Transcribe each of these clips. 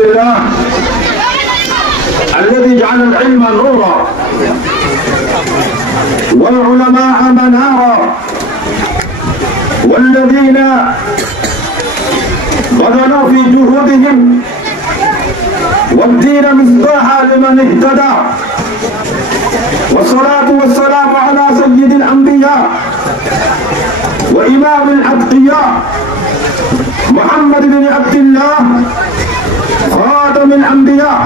لله الذي جعل العلم نورا والعلماء منارا، والذين بذلوا في جهودهم والدين مصباحا لمن اهتدى. والصلاة والسلام على سيد الأنبياء وإمام الأتقياء محمد بن عبد الله خاتم الأنبياء،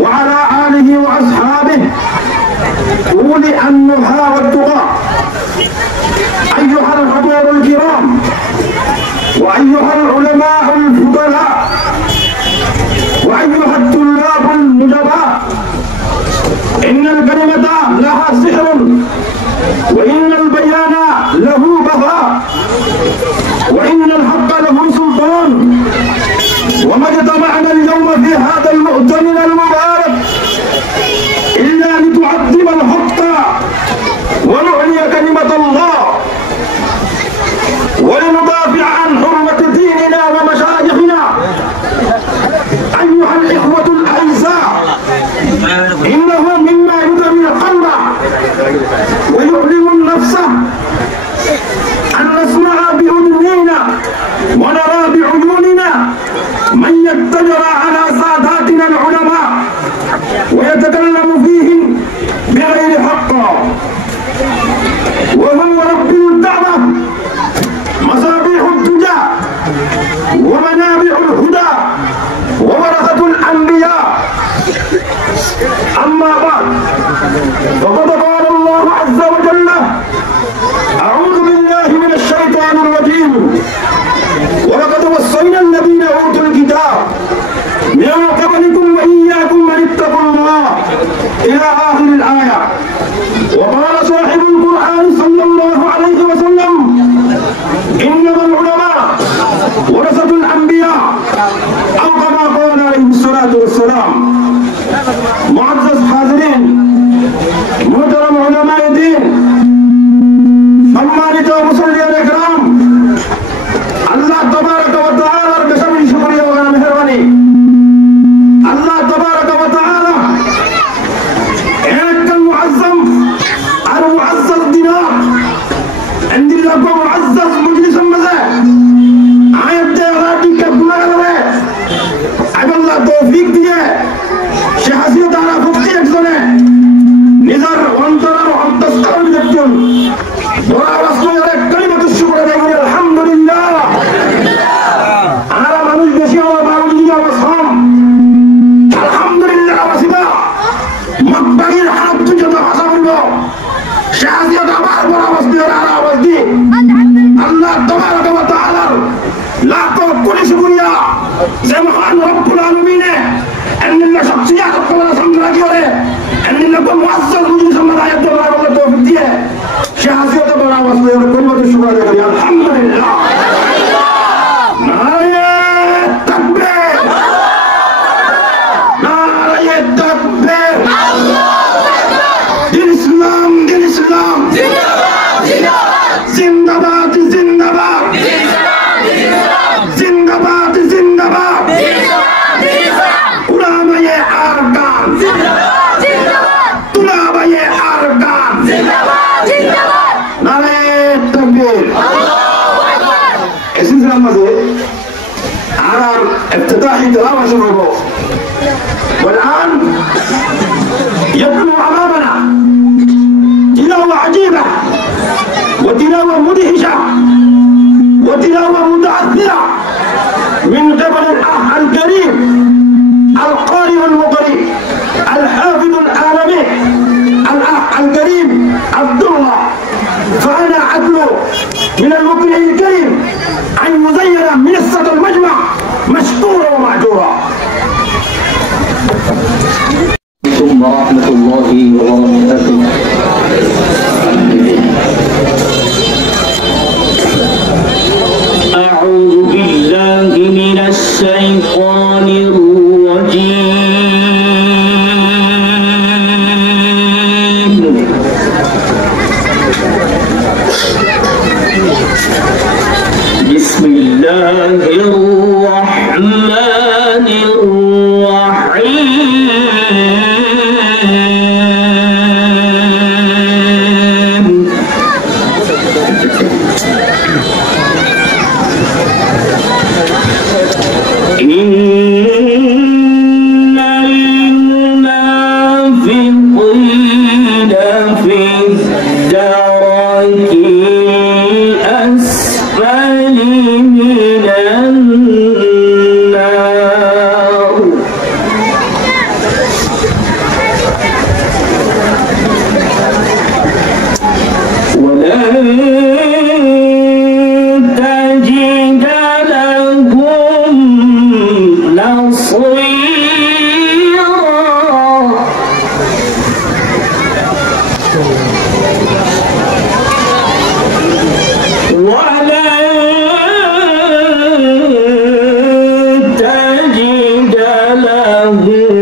وعلى آله وأصحابه أولي النهى والتقى. أيها الحضور الكرام وأيها العلماء الفضلاء وأيها الطلاب النجباء، إن الكلمة لها سحر وإن البيان له بهاء وإن الحق له سلطان، وما اجتمعنا اليوم في هذا المؤتمر المبارك إلا لتعظم الحق ونعلي كلمة الله ولندافع عن حرمة ديننا ومشايخنا. أيها الإخوة الأعزاء، إنه مما يدمي القلب ويؤلم النفس أن نسمع بأذنينا ونرى بعيوننا من يتجرى على ساداتنا العلماء ويتكلم فيهم بغير حق، وهم رب الدعوة مصابيح الدجى ومنابع الهدى وورثة الأنبياء. أما بعد، فقد قال الله عز وجل: أعوذ بالله من الشيطان الرجيم، ولقد وصينا الذين أوتوا الكتاب من قبلكم وإياكم أن اتقوا الله إلى آخر الآية. وقال صاحب القرآن صلى الله عليه وسلم: إنما العلماء ورثة الأنبياء، أو كما قال عليه الصلاة والسلام. معزز حاضرين، محترم علماء الدين، সম্মানিত মুসল্লিয়ান ইকরাম, আল্লাহ তাবারক ওয়া তাআলার বেশি শুকরিয়া ও মেহেরবানি। আল্লাহ তাবারক ওয়া তাআলা এক মুআজ্জম আর মুআজ্জাজ দিনা عندي لكم معزز مجلس المزاح عيب غادي كبنا له عيب الله توفيق ديه شهاسية على فقية زنه نظر وانتظر وانتصر بدكتون دعا رسول الله كلمة الشكر عليه الحمد لله. أنا منوش بشي الله بارودي وصام الحمد لله وسبا مقبقي الحرب تجد حسن الله شهاسية عبار برا وصدير على وصدي الله تبارك وتعالى لا تقول شكريا سبحان رب العالمين أن الله شخصيات القرآن سمرا كيوله أن الله بمعزز وجود سمرا يدور على الله توفيق ديه شهاسية برا وصدير كلمة الشكر عليه الحمد لله. نعرة تكبير نعرة تكبير دين الإسلام دين الإسلام زندباد زندباد زندباد زندباد علماء أركان طلباء أركان نعرة تكبير. اسم رمضان على افتتاح تلاوة شروطه، والآن يبدو أمامنا تلاوة عجيبة وتلاوة مدهشة وتلاوة متأثرة من قبل الأخ الكريم القارئ المقرئ الحافظ العالمي الأخ الكريم عبد الله. فأنا أدعو من المقرئ الكريم أن يزين منصة المجمع مشكورا ومأجورا. ورحمة الله وبركاته. أعوذ بالله من الشيطان الرجيم. بسم الله الرحمن الرحمن الرحيم إن المنافقين في الدرك الأسفل من النار ولن تجد لهم نصيرا ولن تجد لهم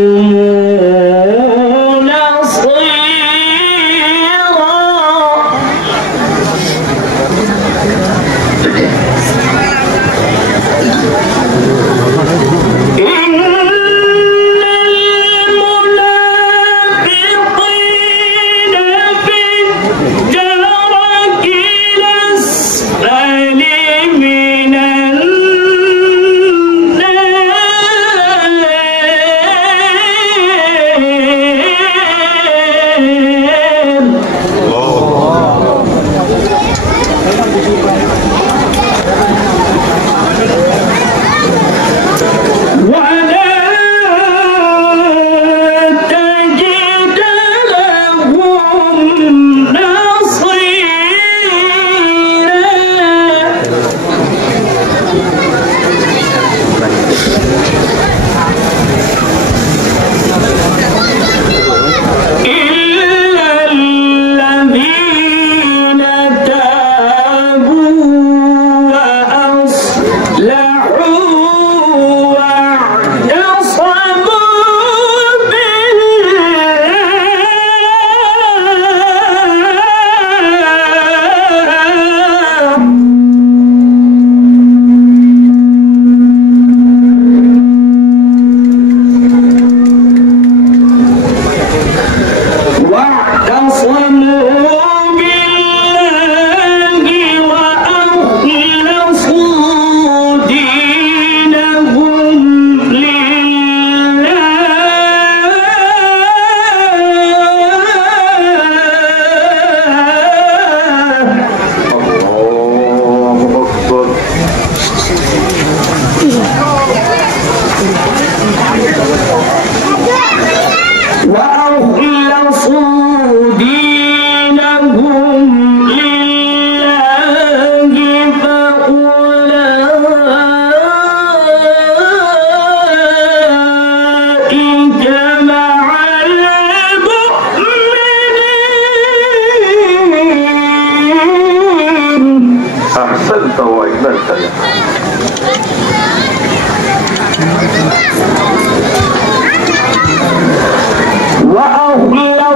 أحسنت وأجملت.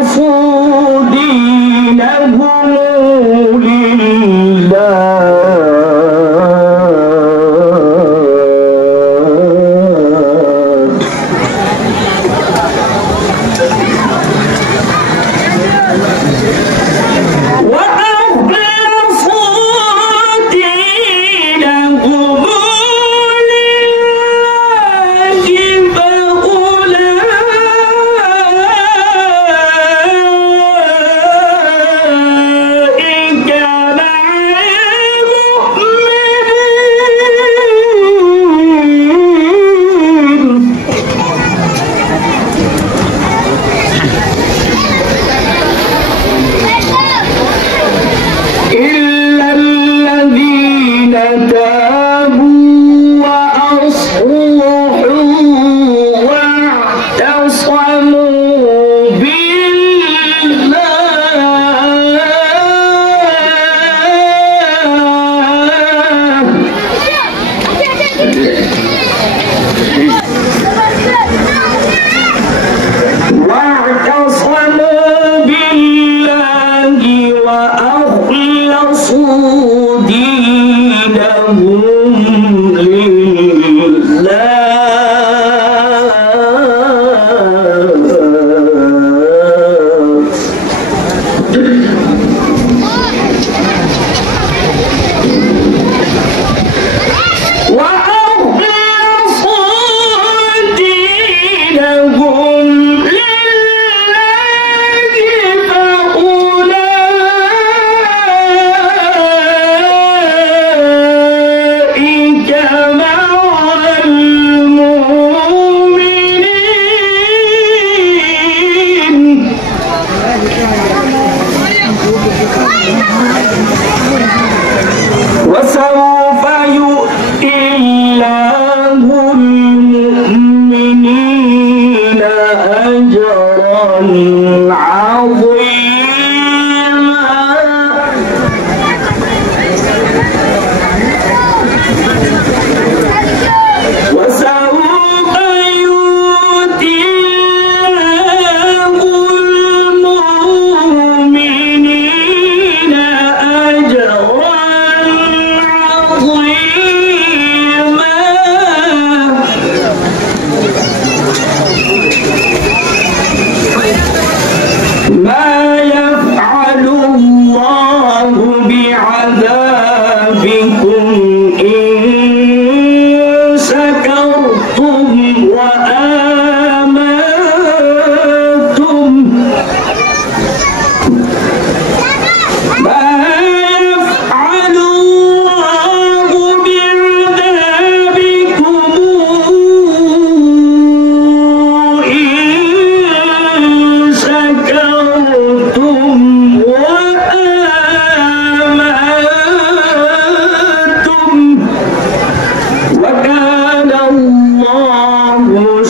وأخلصوا دينهم لله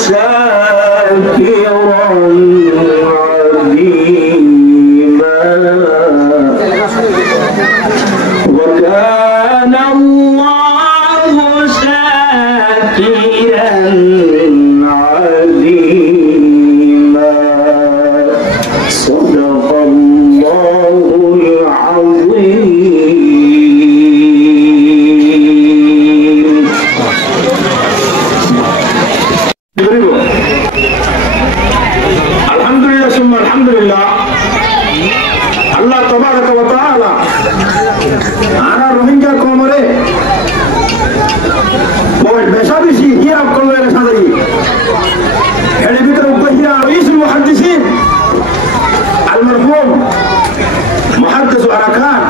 شاكرا عليما وكان الله شاكرا عليما صدق الله العظيم. আলহামদুলিল্লাহ সুম্মা আলহামদুলিল্লাহ আল্লাহ তাবারাকা ওয়া তাআলা আনা রোহিঙ্গা কওমরে ওই বেশাবিশি হিয়া কলবের সাজাই এর ভিতরে উপহিয়া রাইসুল মুহাদ্দিসিন আল মারহুম মুহাদ্দিস আরাকান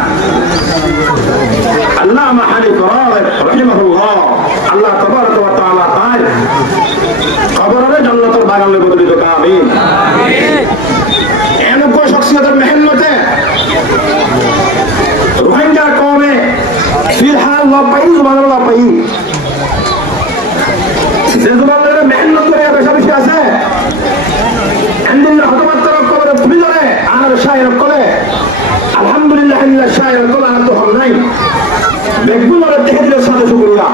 আল্লামা হানিফ রাগিব রাহিমাহুল্লাহ আল্লাহ তাবারাকা ওয়া তাআলা তাই কবরে জান্নাতের বাগানে বদলিত আমিন আমিন। এমন কোন শখসিয়তের মেহনতে রোহিঙ্গা কওমে ফিলহাল লাপাই সুবহানাল্লাহ পাই যে জবানের মেহনত করে বেশি আছে একদিন হতবাত কবরে ভুলে যাবে আর শায়ের কোলে আলহামদুলিল্লাহ ইল্লা শায়ের কোলে আর তো হল নাই বেগুন আর দেখে দিলে সাথে শুকরিয়া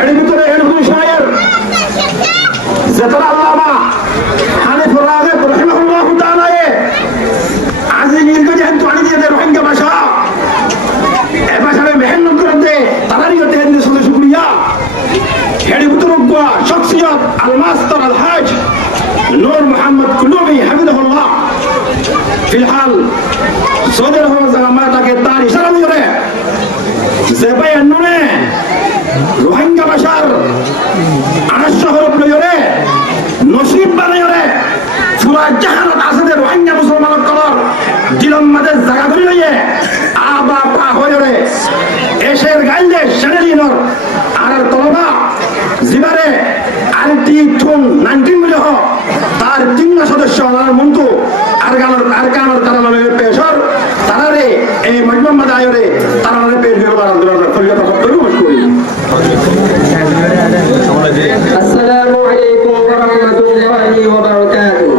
এর ভিতরে এরকম শায়ের যেটা আল্লামা হানিফ রাগিব রাহিমাহুল্লাহ তাআলা আজি নীলকে যেহেতু আনি দিয়ে রোহিঙ্গা ভাষা এ ভাষায় মেহনত করতে তারারই হতে হিন্দু সাথে শুকরিয়া এর ভিতরে শখসিয়ত আল মাস্টার আল হাজ নূর মোহাম্মদ কুলুবি হাফিজাহুল্লাহ ফিলহাল সৌদি আরব জামাতাকে তার ইশারা দিয়ে যে ভাই নুনে রোহিঙ্গা ভাষার আনাস শহর প্রয়োগে নসিব বানায়রে পুরা জাহানত আছে রোহিঙ্গা মুসলমান কলর দিলম মাঝে জায়গা ধরে লইয়ে আবা পা হয়ে এসের গাইলে সেনেদিনর আর তলবা জিবারে আরটি থুন 19 মিলে হ তার 3 সদস্য আর মন্তু আর কানর তারা নামে পেশর তারারে এই মজমা মাদায়রে তারা নামে পেশ হয়ে বার আন্দোলন ফলিয়া করি মশকুরি। আসসালামু আলাইকুম ওয়া রাহমাতুল্লাহি ওয়া বারাকাতুহু।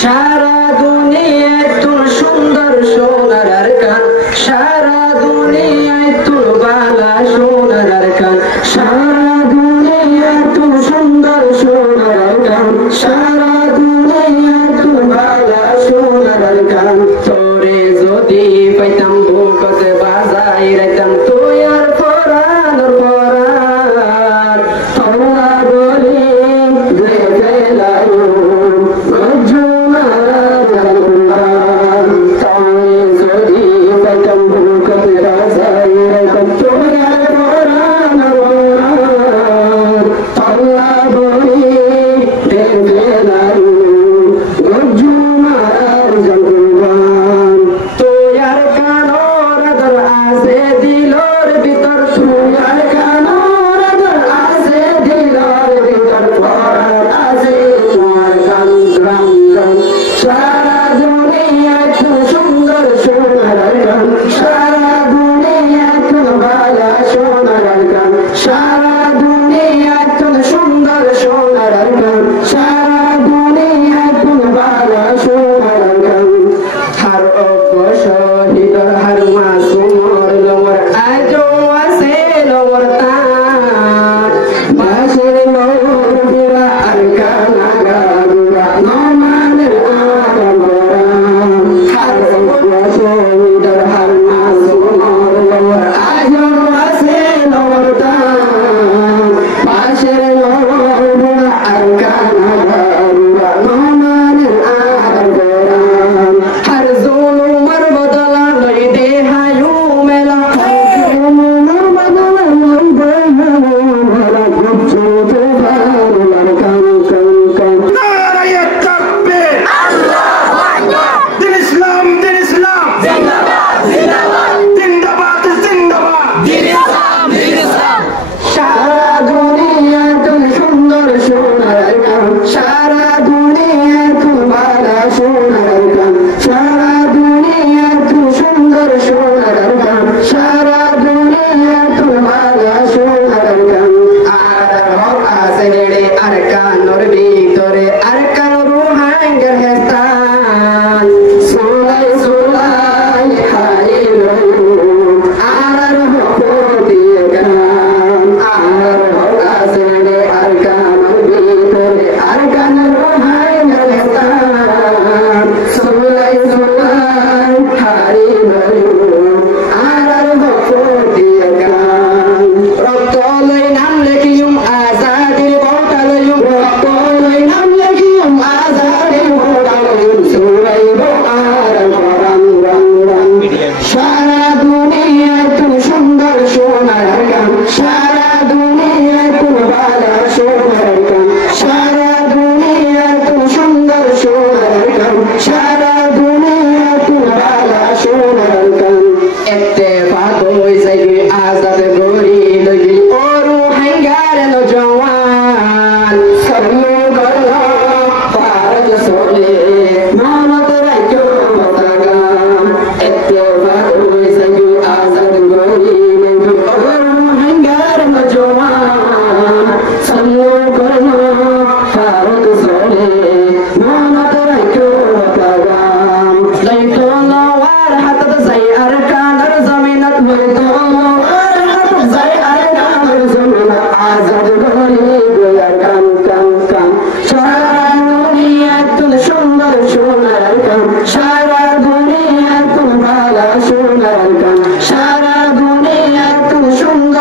সারা দুনিয়ায় তোর সুন্দর সোনার কান, সারা দুনিয়ায় তোর বালা সোনার কান, সারা দুনিয়ায় তোর সুন্দর সোনার কান, সারা দুনিয়ায় তোর বালা সোনার কান।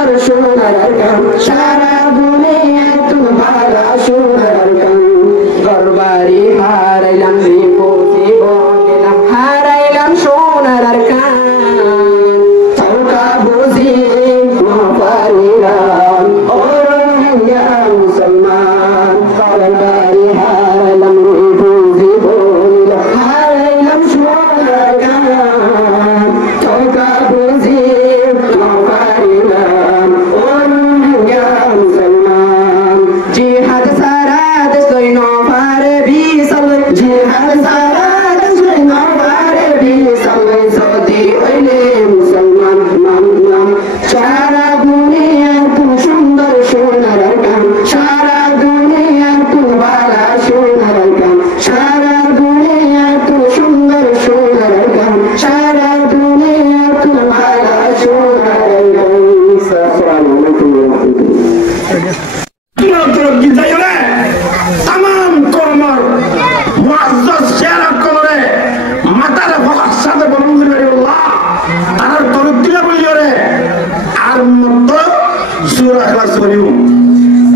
সুন্দর সোনার গান সারা দুনিয়ায় তুমি ভালা সোনার গান গরবারি হারাইলাম বিপদে বনিলাম হারাইলাম সোনার গান তোকা বুঝি পারিলাম ও রোহিঙ্গা মুসলমান গরবারি হারাইলাম বিপদে বনিলাম হারাইলাম সোনার গান তোকা বুঝি পারিলাম ও রোহিঙ্গা মুসলমান জিহাদ সারা দেশ লইন পারে বিশাল জিহাদ সারা দেশ লইন পারে বিশাল যদি হইলে মুসলমান নাম নাম সারা দুনিয়া তুমি সুন্দর সোনার গান সারা দুনিয়া তুমি ভালা সোনার গান সারা দুনিয়া তুমি সুন্দর সোনার গান সারা দুনিয়া তুমি ভালা সোনার গান আসসালামু আলাইকুম ওয়া রাহমাতুল্লাহ तमाम कौमर मुअज्जज शेर करे मातार फकात साथे बलुंदी अल्लाह আর তরুদ্দিলা বলিরে আর মত সূরা ইখলাস পড়িও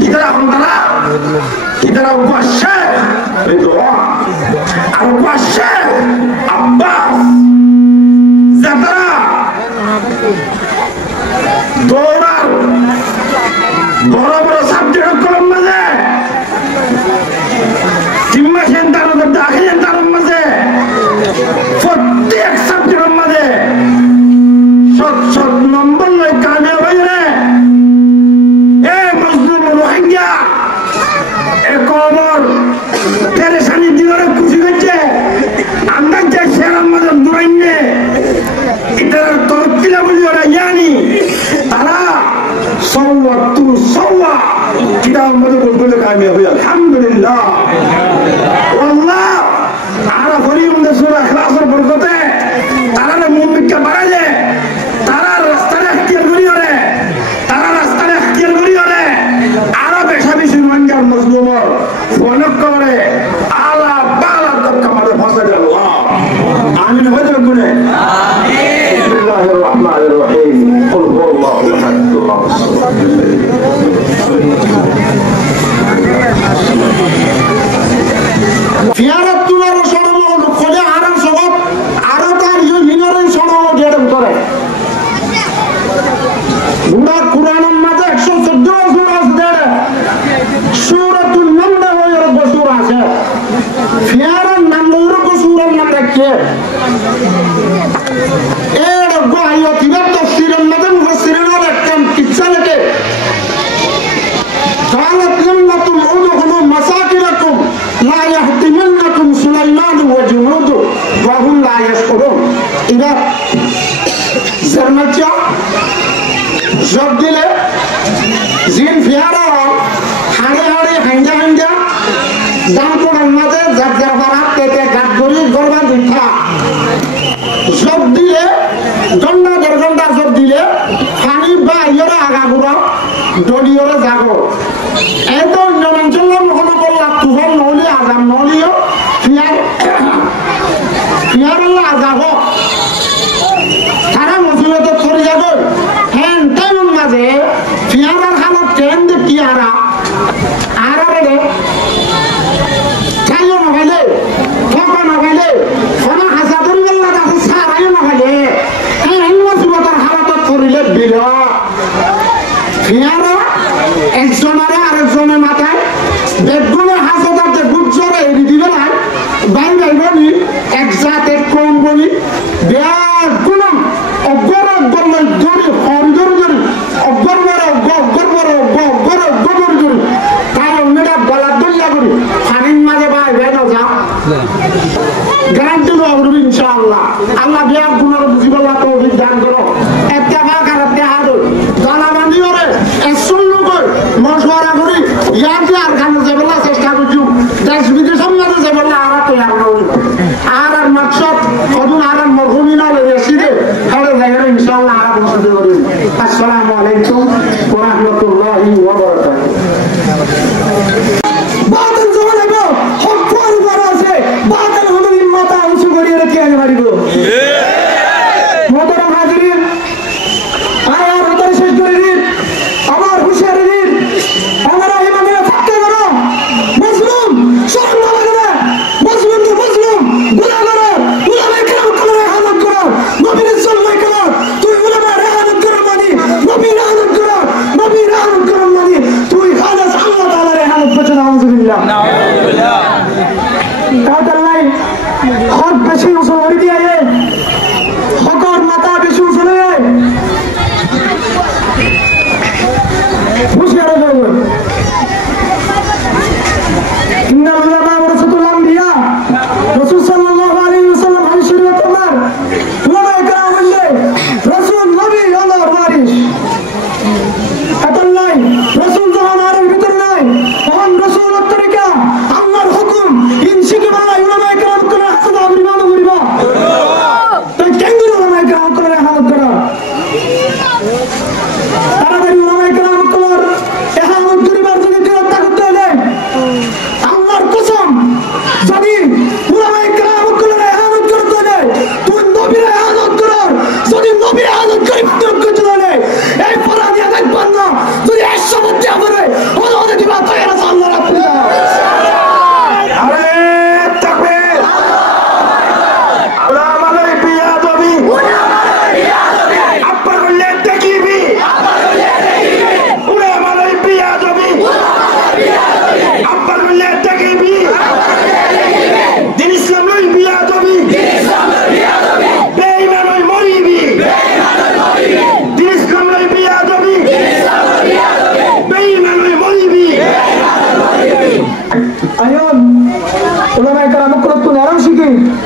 ইদারা আমরা ইদারা ওয়াশে এই দোয়া আর ওয়াশে আব্বাস যারা দৌড়ার বড় বড় সাবজেক্ট কলম মাঝে জিম্মা সেন্টার দাখিল সেন্টারের মাঝে প্রত্যেক সাবজেক্টের মাঝে সৎ নম্বর লই কামিয়াব হইরে এ মজলুম রোহিঙ্গা এ কমর পেরেশানি দিগরে খুশি হচ্ছে আমরা যে শেরার মাঝে দূরাইনে এটার তরফিলা বলি ওরা জানি তারা সওয়া তু সওয়া কিতাব মধ্যে বলতে কামিয়াব হই আলহামদুলিল্লাহ আল্লাহ আরা ফরিমদে সূরা ইখলাসের বরকতে তারা মুমিনকে বাড়ালে তারা রাস্তায় ইখতিয়ার করি ওরে তারা রাস্তায় ইখতিয়ার করি ওরে আরা বেশা বেশি রোহিঙ্গার মজলুমর ফনক করে আলা বালা দক্কা মারে ফাসাদ আল্লাহ আমিন হয়ে যাবে গুনে আমিন বিসমিল্লাহির রহমানির রহিম কুল হুয়াল্লাহু আহাদ আল্লাহুস সামাদ ফিয়ারত তুলার সরম খোলে আরাম সবত আরো তার হিনরের সরম গেড়ম করে বুড়া কুরআনের মাঝে 114 সূরা আছে সূরাতুল নামলে ওই সূরা আছে ফিয়ারত নাম ওরকম সূরার নাম রাখে এর গোয়াইও তিবাত তাফসীরের মধ্যে মুফাসসিরিনের একটা কিচ্ছা লেখে قالت لمة ادخلوا مساكنكم لا يهتمنكم سليمان وجنوده وهم لا يشعرون إذا زرمتيا جبدله زين فيارا হাড়ে হাড়ে হাইন্দা হাইন্দা জামপুরের মাঝে যার বারাত পেতে গাত গড়ি গড়বা দিঠা জব দিলে ঘন্টা দেড় ঘন্টা জব দিলে পানি বা ইয়েরা আগাগুড়া দলিয়রে যাগো এত অন্য অঞ্চলের মনে করলাম তুফান নহলে আজাম নহলেও ফিয়ারল্লা আজাব তারা মুসিবত করে যাবে হ্যাঁ টাইমের মাঝে ফিয়ারার হালত কেন দেখি আরা রে চাইও নহলে ঠকা নহলে কোনো হাসা দুর্বল্লা আছে সারাইও নহলে হ্যাঁ এই মুসিবতের হালতত করিলে বিল ফিয়ারা একজনের আরেকজনের মাথায় বেগুনের হাসদাতে গুজ্জরে এড়ি দিবে না বাই বাই বলি এক জাত এক কম বলি বেয়ার গুণম অগ্গর অগ্গর নয় ধরি হরিদর ধরি অগ্গর বড় অগ্গর বড় অগ্গর অগ্গর ধরি তাই অন্যরা গলার দল্লা করি ফানির মাঝে বাই বাই না যা গ্যারান্টি দেবো ইনশাআল্লাহ আল্লাহ বেয়ার গুণের বুঝিবলা তৌফিক দান করো একটা ভাগার দেহাদ জানাবানি ওরে এসুল্লু কই মশওয়ারা করি ইয়াকে আর খানো যাবেলা চেষ্টা করছি দেশ বিদেশের মাঝে যাবেলা আর তৈরি করব আর মাকসাদ কদুন আর মরহুমিনা লেছি রে হরে জায়গায় ইনশাআল্লাহ আর বসতে করি আসসালামু আলাইকুম ওয়া রাহমাতুল্লাহি ওয়া বারাকাতুহু বাদল জমানা গো হক পরিবার আছে বাদল হলো মাথা উঁচু করিয়ে রেখে আগে মারিব মোহতরম হাজিরিন আর শেষ করে দিন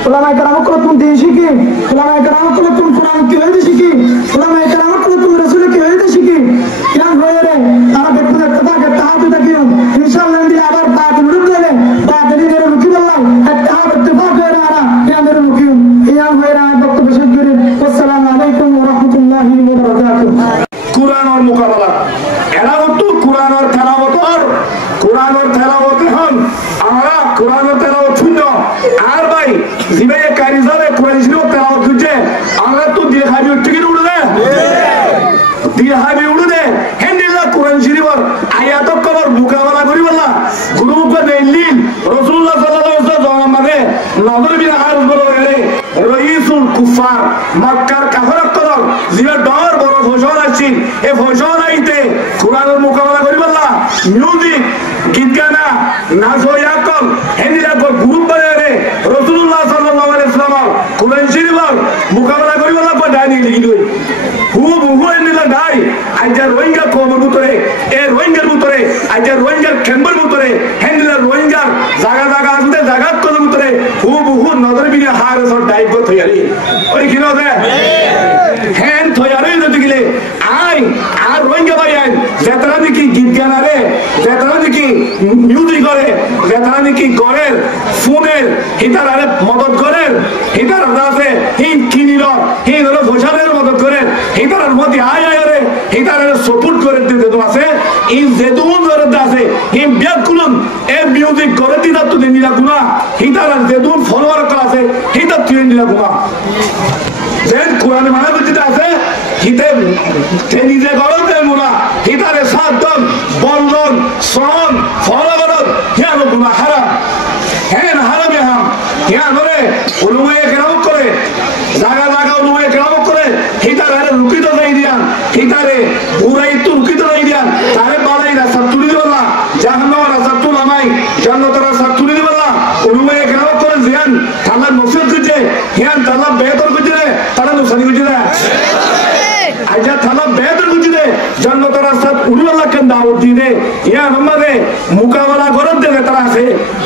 উলামায়ে কেরাম কো তুম দিন শিখি উলামায়ে কেরাম কো তুম কুরআন কি হইতে শিখি উলামায়ে কেরাম কো তুম রাসূল কি হইতে শিখি ইয়ান হইরে তারা দেখতে কথা কে তাহাতে দেখিও ইনশাআল্লাহ ইন্দি আবার বাদ লুট দেলে বাদ দিলে রুকি বললাম একটা ইত্তেফাক হইরা আরা ইয়ান রুকিও ইয়ান হইরা বক্তব্য শেষ করি আসসালামু আলাইকুম ওয়া রাহমাতুল্লাহি ওয়া বারাকাতুহু कुरान और मुकाबला एलावत तो कुरान और तेलावत हम আমরা কুরআন और তেলাওয়াত শুনো আর ভাই জিবে কারিজারে কুরআন শরীফ তেলাওয়াত করছে আমরা তো দিয়ে হাবি উঠতে কি উড়ে দিয়ে হাবি উড়ে হেন্দিলা কুরআন শরীফের আয়াত কবর মুকাবলা করি বললা গ্রুপ দেইলিন রাসূলুল্লাহ সাল্লাল্লাহু আলাইহি ওয়াসাল্লাম মানে নজর বিন আরজ বলে রাইসুল কুফার মক্কার কাফের কদর জিবে ডর বড় ঘোষণা ছিল এই ঘোষণাইতে কুরআনের মুকাবলা করি বললা মিউজিক গীত গানা নাচ ইয়াকল হেন্দিলা কো গ্রুপ বারে রাসূলুল্লাহ সাল্লাল্লাহু আলাইহি ওয়াসাল্লাম কুরআন শরীফের মুকাবলা করি বললা কো ডাইনি লিখি দই হু হেন্দিলা ডাই আজা রোহিঙ্গা কবর ভিতরে এই রোহিঙ্গার ভিতরে আজা রোহিঙ্গার ক্যাম্পের ভিতরে হেন্দিলা রোহিঙ্গার জায়গা আছে জায়গা কোন ভিতরে হু নজর বিনে হার সর ডাই গো থয়ারি ওই কিনো দে হেন থয়ারি যদি গিলে আই আর রোহিঙ্গা ভাই আই যেতারা দেখি গীত গানা রে যেতারা দেখি মিউজিক করে যেতারা দেখি গরের ফোনের হিতারে মদত করেন হিতার আছে হি কিনিল হি হলো ঘোষালের মদত করেন হিতার মধ্যে আয় রে হিতারে সাপোর্ট করে দিতে তো আছে এই যেদুন করে আছে হি বিয়াকুলন এই মিউজিক করে দিতা তো দিনিলা গুনা হিতার যেদুন ফলোয়ার করা আছে হিতা তুই দিলা গুনা যেন কোরআনে মানা বুঝতে আছে হিতে নিজে গরতে মুনা হিতারে সাতন বলন সন ফলাবরত হিয়ানো গুনা হারাম হ্যাঁ হারামে হাম হিয়া ধরে উলুমায়ে কেরাম করে জায়গা উলুমায়ে কেরাম করে হিতারে রুকিত যাই দিয়ান হিতারে পুরাই তো রুকিত যাই দিয়ান তারে বালাই রাস্তা তুলি দিবলা জাহান্নাম রাস্তা তুলামাই জান্নাতের রাস্তা তুলি দিবলা উলুমায়ে কেরাম করে জিয়ান তালা নসিহত করছে হিয়ান তালা বেহতর করছে তারা নসানি করছে না আজা তালা বেহতর করছে জান্নাতের রাস্তা উলুল্লাহ কেন দাওয়াত দিনে ইয়া আমাদের মুকাবলা করার দেবে তারা আছে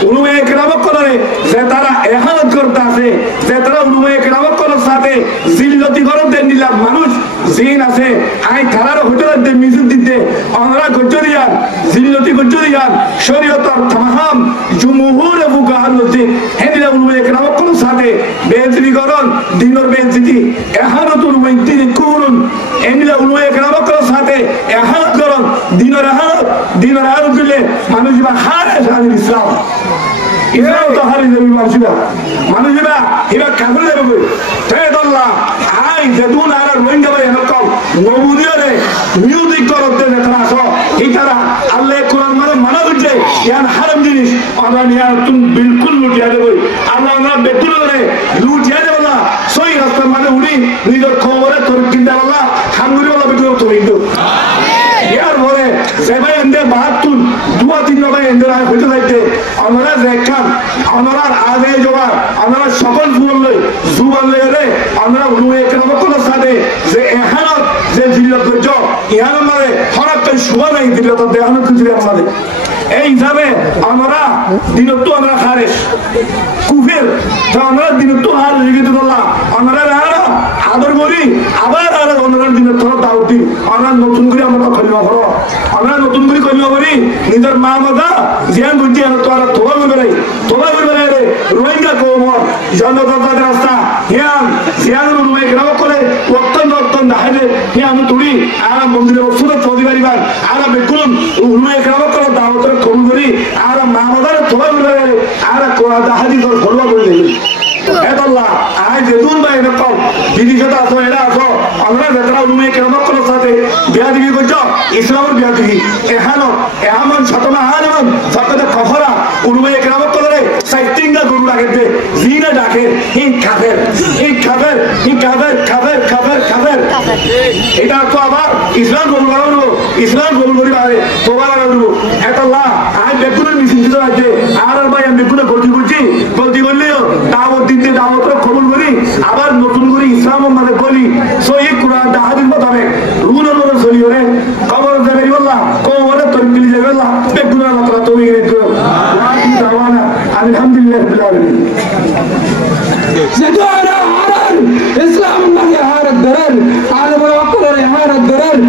উলুমায়ে কেরাম করে যে তারা এহানত করতে আছে যে তারা উলুমায়ে কেরাম করার সাথে জিল্লতি করার দেন দিলাম মানুষ জিন আছে আই তারার হোটেলের দে মিছিল দিতে আমরা গজ্জ দিয়ান জিল্লতি গজ্জ দিয়ান শরীয়তর तमाम জুমহুর ফুকাহার মধ্যে হেদিলা উলুমায়ে কেরাম করার সাথে বেইজ্জতি করন দিনের বেইজ্জতি এহানতুল ওয়াইতিন কুরুন এনিলা উলুমায়ে কেরাম করার সাথে এহানত করন দিনের এহানত দিলে মানুষ বা হারে জানি ইসলাম ইসলাম তো হারি যাবে মানুষ এবার কাফের যাবে তেদল্লাহ আই যেদুন আর রোহিঙ্গা ভাই এরকম নবুদিয়রে মিউজিক করতে দেখা আসো এই তারা আল্লাহ কোরআন মানা বুঝছে ইয়ান হারাম জিনিস আমরা নিয়ে তুমি বিলকুল লুটিয়া দেবো আল্লাহ আমরা বেতুল করে লুটিয়া দেবো না সই রাস্তা মানে উড়ি নিজের খবরে তোর কিনতে বলা হাঙ্গুরি বলা বেতুল তোর কিন্তু ইয়ার পরে সেবাই এন্দে বাহাত্তুন দুয়া তিন ভাই এন্দে হইতে থাকতে আমরা দেখান আমরা আগে জবা আমরা সকল জুবান লই আমরা উলুমায়ে কেরাম করার সাথে যে এহানত যে জিল্লত করছ ইহান মানে হরাত শুয়া নাই দিল্লত দেহানত কিছু আমাদের এই হিসাবে আমরা দিনত আমরা খারেশ কুফের তো আমরা দিনত হার লিখিত করলাম আমরা আদর করি আবার আর অন্যের দিনের ধরো দাওয়াত দিই আমরা নতুন করে আমরা কলিমা করো আমরা নতুন করে কলিমা করি নিজের মা মাতা জিয়ান বুঝি তো আর তোবা করবে রে রোহিঙ্গা কৌমর জনগণের রাস্তা হিয়ান উলুমায়ে কেরাম করে অত্যন্ত দাহাইলে হিয়ান তুড়ি আর মন্দিরে ওষুধ চৌধুরী বাড়িবার আর বেকুলন উলুমায়ে কেরাম করে দাওয়াতের কবুল করি আর মা মাতার তোবা করবে রে আর দাহাদি তোর ফলবা করে দেবে এদল্লাহ আই যেদুন ভাই এরকম বিদেশত আসো এরা আসো আমরা যারা উলুমায়ে কেরাম করার সাথে বিয়াদিবি করছ ইসলামের বিয়াদিবি এমন শতমা আনমন ফকতে কফরা উলুমায়ে কেরাম করে সাইটিংটা গরু ডাকে জিনা ডাকে হি কাফের এটা তো আবার ইসলাম কবুল করবো ইসলাম কবুল করি পারে তোবা লাগাবো এদল্লাহ আই বেকুনের মিছিল দিতে আছে আর ভাই আমি বেকুনে গলতি করলেও দাওয়াত দিতে দাওয়াত কবুল করি আবার নতুন করে ইসলাম মানে বলি সহি কুরআন হাদিস মোতাবেক রুল অনুযায়ী চলি করে কবর যাবে বললা কবরে তরবিলি যাবে বললা বেকুনা মাত্রা তৌহিদ আলহামদুলিল্লাহ রাব্বিল আলামিন زدونا هارن إسلام مالي هارن درن على بوقر هارن درن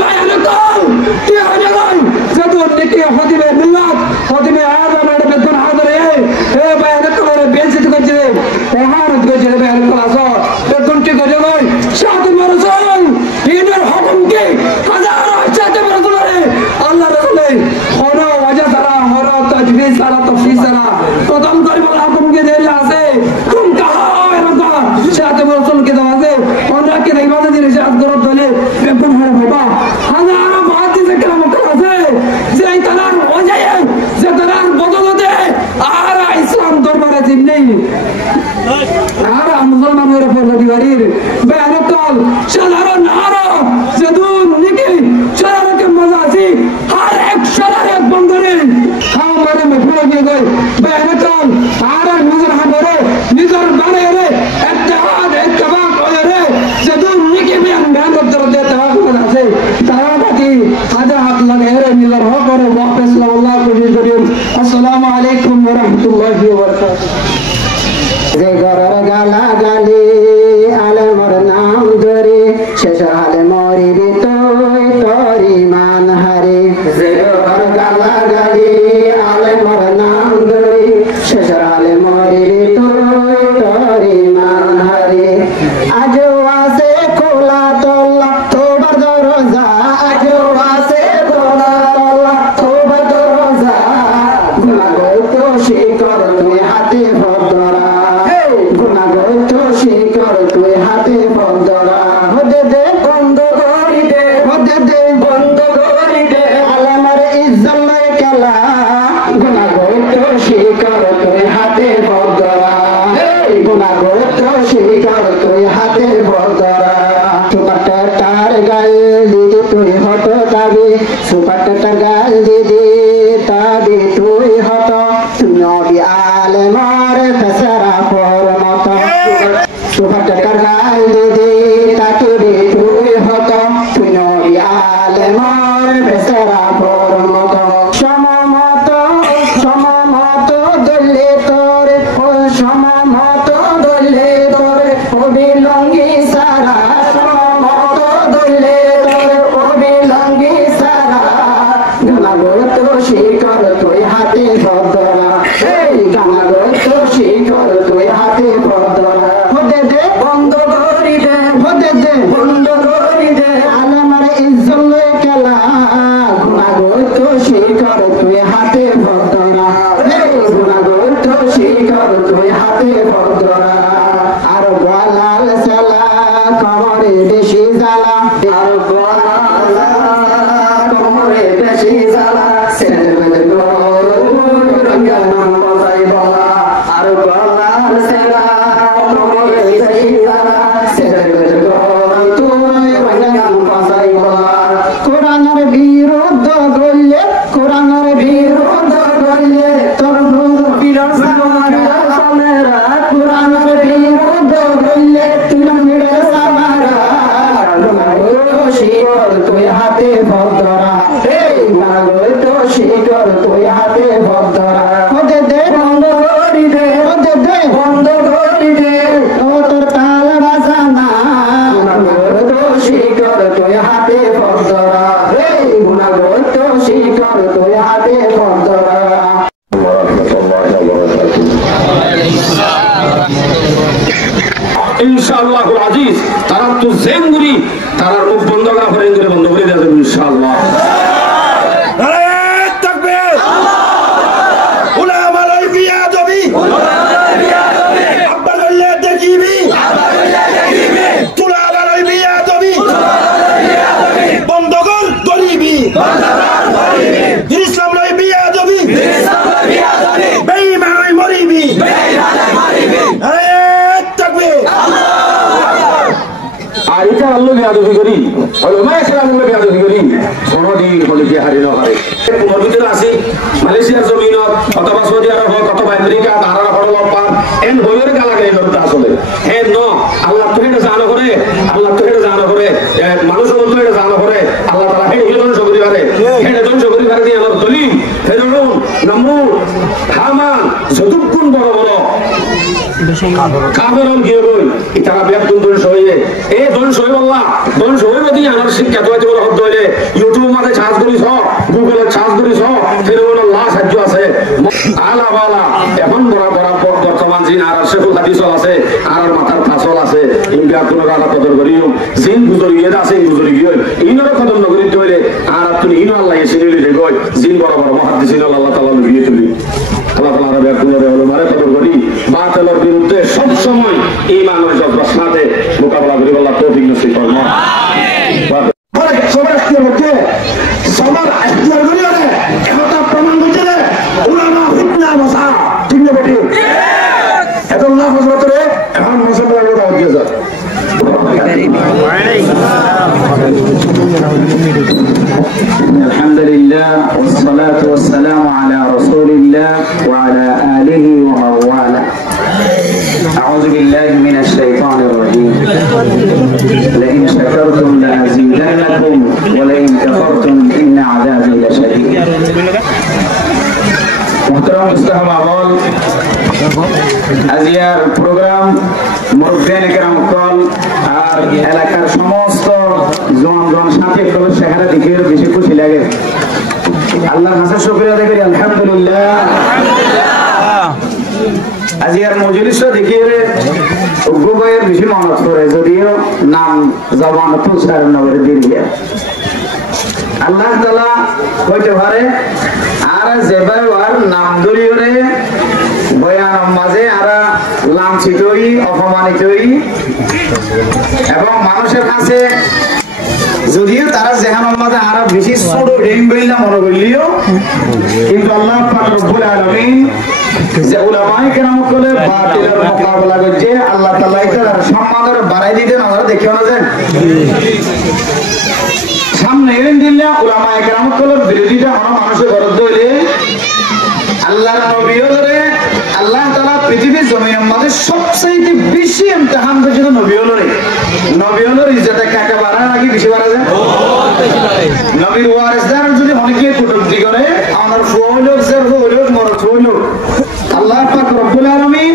ما ينقل تيجان زدون نكية خدمة ملات خدمة هذا ما بدون هذا إيه ما ينقل بينسي تكجري هارن تكجري بينقل أصلا بدون تكجري شهد مرسول ينور حكم كي هزار شهد مرسول الله رسوله خنا وجه سرا خنا تجفيز سرا تفسير سرا तो तुम गरीब आदम के देर से तुम कहाँ आओ रखा शायद रसूल के दवा से और के इबादत की रिशाद करो तले बेकुन है बाबा हजारों बात से काम करा से जे तलाक हो जाए जे तलाक बदल दे आरा इस्लाम दरबारे दिन नहीं आरा मुसलमान मेरे पर दीवारीर बहन कल साधारण नारा जदून निकी शरारत के मजा सी हर एक शरारत बंदरे हाँ मेरे में पूरा किए गए बहन कल आरा निजर हमारे निजर बारे रे इत्तेहाद इत्तेफाक हो रे जदून निकी में अंगान को तरफ देता है मजा से तारा बाकी आधा हाथ लगे रे निजर हो करे वापस अल्लाह को जी करीम अस्सलाम वालेकुम व रहमतुल्लाहि व बरकातहू যে গরর গালা গালি আলেমর নাম ধরে শেষ হালে মরিবি তুই তোর ইমান হারে যে গরর গালা গালি আলেমর নাম ধরে শেষ হালে মরিবি তুই তোর ইমান হারে আজও আছে খোলা তোলা তোবার দরজা আজও আছে খোলা তোলা তোবার দরজা গুনাহ তো শিকর তুই হাতে ভদ্রা শিকর তুই হাতে বন্দরা হতে দে বন্ধ করি দে হতে দে বন্ধ করি দে আলামার ইজ্জত খেলা গুনাহগত শিকর তুই হাতে বন্দরা গুনাহগত শিকর তুই হাতে বন্দরা সুপাটার গাল দিদি তুই হত দাবি সুপাটার গাল দিদি তাবি তুই হত নবী আলেমার ফেসরা পর মত সুপাটার গাল দিদি তাকে রে তুই হত নবী আলেমার ফেসরা পর মত সমমত দলে তোর ও সমমত দলে তোর অবিলঙ্গি সারা সমমত দলে তোর অবিলঙ্গি সারা গানাগত শিকর তুই হাতে ভদ্রা এই গানাগত শিকর তুই হাতে ভদ্রা হতে দে বন্ধ করি দে হতে দে বন্ধ করি দে আলামার ইজ্জত খেলা গুনাহগত শিকর তুই হাতে ভদ্রা এই গুনাহগত শিকর তুই হাতে ভদ্রা আর বলাল সালা কমরে বেশি জ্বালা আর বলাল কমরে বেশি জ্বালা সেলবেল গোর রঙ্গা নাম বসাই বলা আর বলাল সালা কমরে বেশি জ্বালা সেলবেল গোর তুই রঙ্গা নাম বসাই বলা কোরআনের বিরুদ্ধ গলে কোরআনের বিরুদ্ধ গলে তোর বিরোধ সামারা সামেরা কোরআনের বিরুদ্ধ গলে তুই বিরোধ সামারা গুনাহগত শিকর তুই হাতে ভদ্রা এই গুনাহগত শিকর তুই হাতে ভদ্রা হতে দে বন্ধ করি দে হতে দে বন্ধ করি দে ও তোর তাল বাজানা গুনাহগত শিকর তুই হাতে ভদ্রা এই গুনাহগত শিকর তুই হাতে ভদ্রা ইনশাআল্লাহুল আজিজ তারা তো জেঙ্গুরি তারা মুখ বন্ধ করা ফরেঙ্গুরি বন্ধ করে দেবে ইনশাআল্লাহ নারায়ে তাকবীর উলামা লাই বিয়াদবি আব্বালে দেখিবি তুলাবা লাই বিয়াদবি বন্ধ কর গরিবি ইসলাম লাই বিয়াদবি বেঈমান লাই মরিবি নারায়ে তাকবীর আর এটা আল্লাহ বিয়াদবি করি ওলামা ইসলাম আল্লাহ বিয়াদবি করি কোনদিন বলে যে হারিয়ে না হয় মরবিদের আছে মালয়েশিয়ার জমিনত অথবা সৌদি আরব অথবা আমেরিকা তারা হরলপা এন হইর গালা গাই করতে আসলে হে ন আল্লাহ তো এটা জানা করে আল্লাহ তো এটা জানা করে মানুষ তো এটা জানা করে আল্লাহ তাআলা হে হিলন সগরি পারে হে জন সগরি পারে দিয়ে আমার দলিল ফেরআউন নমরুদ হামান যদুকুন বড় বড় কাফেরন কি কই ইতারা বেকুন ধ্বংস হইয়ে এই ধ্বংস হই আল্লাহ ধ্বংস হই যদি আমার শিক্ষা হইতে বড় হদ হইলে ইউটিউব মাঝে সার্চ করিস গুগলে সার্চ করিস ফিরবন আল্লাহ সাহায্য আছে আলা বালা এখন বড় বড় বর্তমান জিন আর শেখুল হাদিস আছে আর মাথার ফাসল আছে ইন্ডিয়া কোন গালা কদর করিও জিন গুজরি গিয়ে আছে গুজরি গিয়ে ইনর কদর নগরী হইলে আর তুমি ইনো আল্লাহ এসে নিলে গই জিন বড় বড় মুহাদ্দিসিন আল্লাহ তাআলা লুকিয়ে তুলি আল্লাহ তাআলা বেকুন মারে কদর করি বাতিলের বিরুদ্ধে সব সময় ঈমানের জজবাতে মোকাবেলা করি আল্লাহ তৌফিক নসিব করুন আমিন সবার আজকের মধ্যে সবার আজকের করি আরে এটা প্রমাণ করছে রে উলামা ফিতনা বসা ঠিক না বেটি এত না হযরত রে এখন মুসলমান কথা হয়ে যায় الحمد لله والصلاة والسلام على رسول الله وعلى آله ومن والاه أعوذ بالله من الشيطان الرجيم لئن شكرتم لأزيدنكم ولئن كفرتم إن عذابي لشديد محترم مستحب أول আজিয়ার প্রোগ্রাম মুরব্বিয়ান کرام কল আর এলাকার সমস্ত জনগণ সাথে করে সেখানে দেখে বেশি খুশি লাগে আল্লাহর কাছে শুকরিয়া আদায় করি আলহামদুলিল্লাহ আজিয়ার মজলিসটা দেখে উগ্রবায়ের বেশি মনত করে যদিও নাম জবান তুষার নগরে দিয়ে আল্লাহ তাআলা কইতে পারে আর যেভাবে আর নাম ধরিয়ে বয়ান মাঝে আরা লাঞ্ছিত হই অপমানিত হই এবং মানুষের কাছে যদিও তারা জেহানের মাঝে আরা বেশি ছোট ডেম বইলা মনে করলিও কিন্তু আল্লাহ পাক রব্বুল আলামিন যে উলামায়ে কেরাম কলে বাতিলের মোকাবেলা করছে আল্লাহ তাআলা তার সম্মানের বাড়াই দিতেন আমরা দেখিও না যান সামনে এলেন দিল্লা উলামায়ে কেরাম কলে বিরোধিতা হন মানুষের গরদ হইলে আল্লাহর নবী হলে আল্লাহ তাআলা পৃথিবীর জমিনের মধ্যে সবচেয়ে বেশি ইমতিহান করেছিল নবী হলোর ইজ্জতে কাকে বাড়ায় নাকি বেশি বাড়া যায় নবীর ওয়ারিসদার যদি অনেকে কটূক্তি করে আমার ফুয়োলোক যার ফুয়োলোক মরদ ফুয়োলোক আল্লাহ পাক রব্বুল আলামিন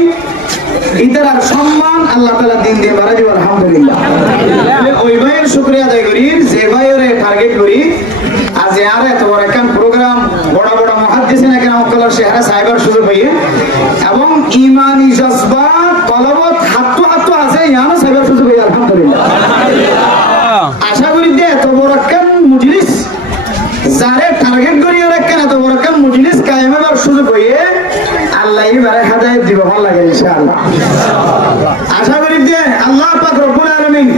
ইতার সম্মান আল্লাহ তাআলা দিন দিয়ে বাড়াই দিবেন আলহামদুলিল্লাহ ওই ভাইয়ের শুকরিয়া আদায় করি যে ভাইয়ের টার্গেট করি আজ আর এত বড় একটা প্রোগ্রাম বড় বড় মুহাদ্দিসিন کرام কলার শেহরা সাহেবের সুযোগ হইয়ে এবং ঈমানি জজবাত কলবত হাতু আছে ইয়ানো সাহেবের সুযোগ হইয়ে আলহামদুলিল্লাহ আশা করি যে এত বড় একটা মজলিস যারে টার্গেট করি রাখেন এত বড় একটা মজলিস কায়েমের সুযোগ হইয়ে আল্লাহ এবারে হেদায়েত দিব ভালো লাগে ইনশাআল্লাহ আশা করি যে আল্লাহ পাক রব্বুল আলামিন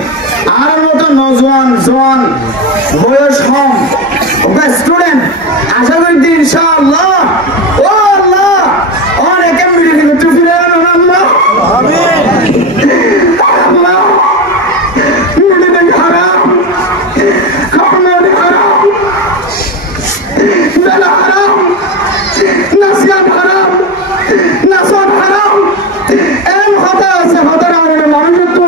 আর মতো নওজোয়ান জওয়ান বয়স কম স্টুডেন্ট আশা করি ইনশাআল্লাহ ও আল্লাহ অনেক মিডিয়া থেকে ফিরে আনুন আল্লাহ আমিন আল্লাহ মিডিয়া হারাম কামনে হারাম বেলা হারাম নাসিয়াত হারাম নাসাব হারাম এম হতা আছে হতার আমাদের মানুষত্ব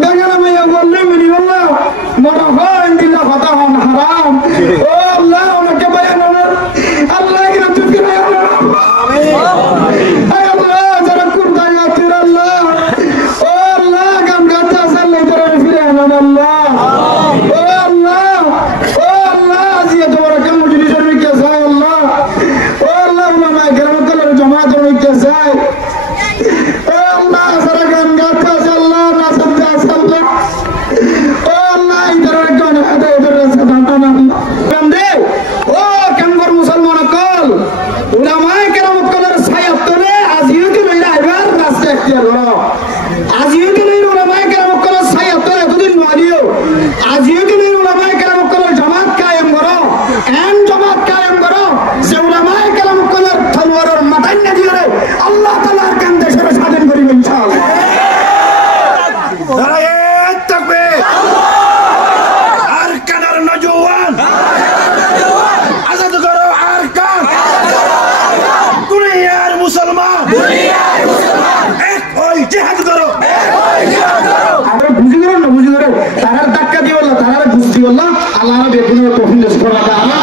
বেগানা মাইয়া বললে মিনি আল্লাহ মরা হয় দিল্লা হতা হন হারাম ও আল্লাহ ওনাকে বয়ান আল্লাহ কি তুই কি আমিন আয় আল্লাহ যারা কুরবানি আতির আল্লাহ ও আল্লাহ গান গাতে আল্লাহ তোরা ফিরে আনুন আল্লাহ ও আল্লাহ আজিয়া তোমার কেমন মজলিসের মিকে যায় আল্লাহ ও আল্লাহ উলামা কেরাম কলের জামাতের মিকে যায় ও আল্লাহ যারা গান গাতে আছে আল্লাহ নাচতে আছে আল্লাহ ও আল্লাহ ইতারা গান হাতে এদের রাস্তা দাঁড়ানো কাম দে ও কামগর মুসলমান কল উলামায়ে কেরাম কলের ছায়া তলে আজিও কি লইরা আইবার রাস্তা এখতিয়ার করো আজিও কি লইরা উলামায়ে কেরাম কলের ছায়া তলে এতদিন মারিও আজিও কি লইরা উলামায়ে কেরাম কলের জামাত কায়েম করো এম জামাত কায়েম করো যে উলামায়ে কেরাম কলের তলোয়ারের মাথায় না দিয়ে আল্লাহ তাআলার কাম দেশের স্বাধীন করিব ইনশাআল্লাহ নারায়ে তাকবীর আর কানার নওজোয়ান আজাদ করো আর কান দুনিয়ার মুসলমান এক ওই জিহাদ করো আমরা বুঝি করে না বুঝি করে তারার ধাক্কা দিও না তারার বুঝি আল্লাহ আল্লাহ বেগুনের তৌফিক নসিব করুন আল্লাহ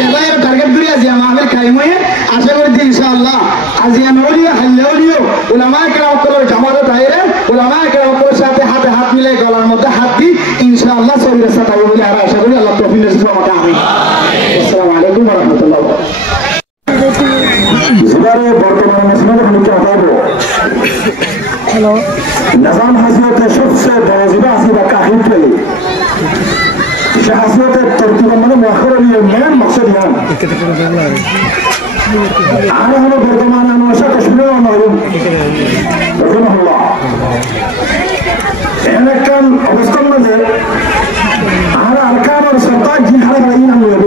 এবারে টার্গেট করি আজ আমাদের কায়েম হয়ে আশা করি ইনশাআল্লাহ আজ নওলিয়া হাল্লাউলিও উলামায়ে কেরাম কলের আসসালামু আলাইকুম ওয়া রাহমাতুল্লাহ। জিবারে বর্তমান মুসলমানদের মুখে হতাবো হ্যালো নিজাম হাসিয়তের সবচেয়ে বড় জিবা আছে বা কাহিল পেলে সে হাসিয়তের তরতিব মানে মহাকরণীয় মেন মকসদ ইয়ান আরে হলো বর্তমান আমার সাথে শুনেও মালুম রহমাহুল্লাহ এলাকান অবস্থান মাঝে আর আরকানের সরকার জিহারা লাইন আমি নেব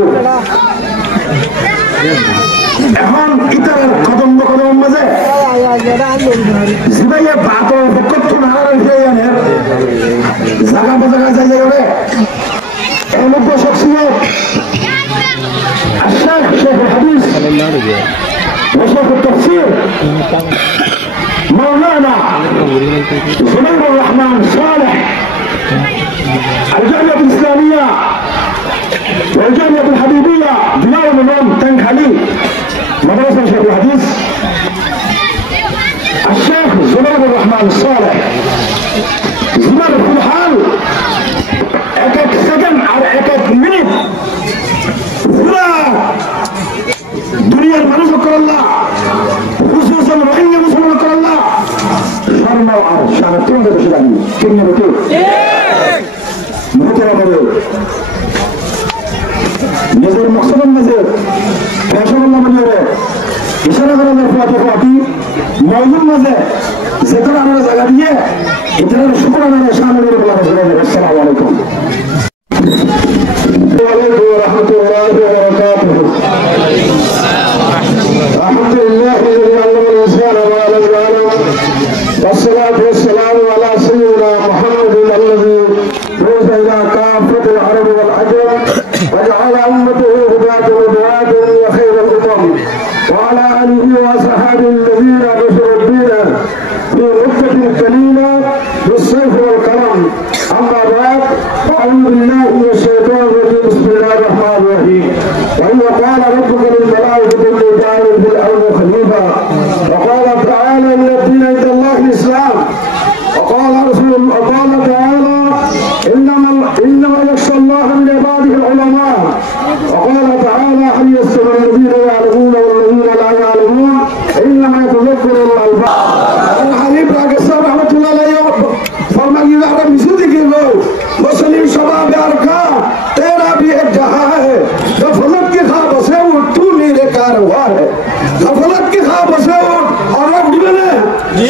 এখন ইতার কদম কদম মাঝে জিবাইয়া বাতো বকত না রে জানে জায়গা জায়গা যাই যাবে এমন শখসিয়ত الشيخ شيخ الحديث وشيخ التفسير مولانا زبير الرحمن صالح الجامعة الإسلامية والجامعة الحبيبية ديار الإمام تنكالي مدرسة شيخ الحديث الشيخ زبير الرحمن صالح زبير في الحال اكاك سكن على اكاك منت দুনিয়ার মানুষ করল্লা খুশুসান রোহিঙ্গা মুসলমান করল্লা শর্মা আর সারা তুলতে বসে জানি ঠিক না ঠিক মোহতারাম নিজের মকসদের মাঝে পেশাবল্লা মনে ইশারা করা ফাটি মৌজুর মাঝে যেখানে আমরা জায়গা দিয়ে এটার শুক্রানা সামনে বলা আসসালামু আলাইকুম عليكم ورحمة الله وبركاته. الحمد لله الذي علم الإنسان ما لم يعلم والصلاة والسلام على سيدنا محمد الذي بعث إلى كافة العرب والعجم وجعل أمته هداة ودعاة وخير الأمم وعلى آله وأصحابه الذين بشروا الدين في مدة قليلة بالسيف والكرم. أما بعد فأعوذ بالله من الشيطان الرجيم. بسم الله الرحمن الرحيم. وإذ قال ربك للملائكة إني جاعل في الأرض خليفة وقال تعالى إن الدين عند الله الإسلام وقال تعالى إنما يخشى الله من عباده العلماء وقال تعالى هل يستوي الذين يعلمون والذين لا يعلمون إنما يتذكر الألباب. الحبيب راك السلام رحمة الله عليه فرمائیے اگر مسجد کے لوگ مسلم شباب ارکا تیرا بھی ایک جہاں ہے غفلت کے خواب سے اٹھ تو میرے کارواں ہے غفلت کے خواب سے اٹھ اور اب بنے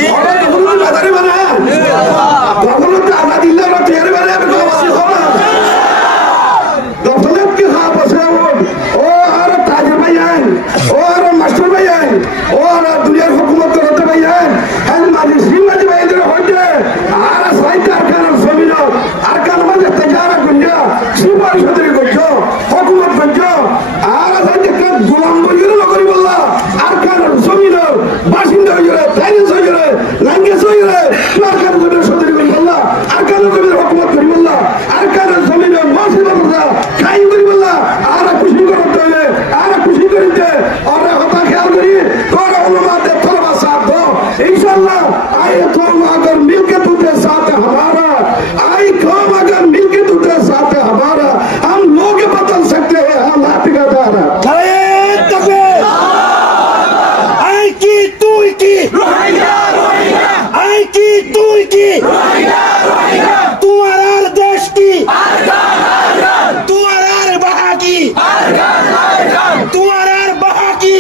اور غفلت آزادی بنے غفلت آزادی اللہ نے تیرے بنے غفلت کے خواب سے اٹھ اور تاجر بھائیان اور مشہور بھائیان اور دنیا حکومت کرتے بھائیان ہم مالی سیمت بھائی در ہو جائے সুপার সদরি করছো হুকুমত করছো আর আছে গোলাম বলিয়ে নগরী বললা আর কার জমিন বাসিন্দা হয়ে ফাইন্যান্স হয়ে ল্যাঙ্গুয়েজ হয়ে সরকার জমির সদরি করি বললা আর কার জমির হুকুমত করি বললা আর কার জমিন মসজিদ বললা খাই করি বললা আর খুশি করতে হইলে আর খুশি করিতে আর হতা খেয়াল করি তোর উলামাতে তলবা সাথ দো इंशाअल्लाह आए कौम अगर मिलके तुझे साथ हमारा आई कौम अगर मिलके तुझे साथ हमारा हम लोग बदल सकते हैं हालात का दारा आई की तू की आई की तू की तुम्हारा देश की तुम्हारा बहा की तुम्हारा बहा की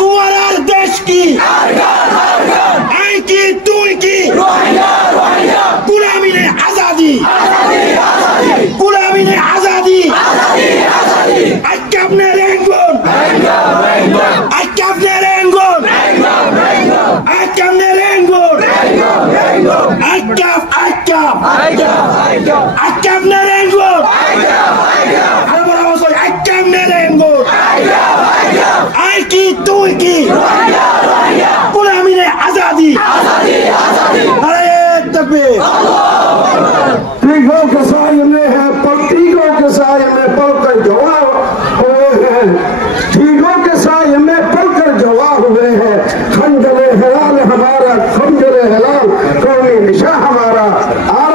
तुम्हारा देश की आई की तू की गुलामी ने आजादी गुलामी ने आजादी अपने रेंगोन अपने रेंगोन अपने रेंगोन अपने रेंगोन अपने रेंगोन आई की तू की गुलामी ने आजादी अरे तकबीर तीगों के साय में है तीगों के साय में पलकर जवाब हुए हैं तीगों के साय में पलकर जवाब हुए हैं खंजरे हलाल हमारा खंजरे हलाल कौमी निशा हमारा आर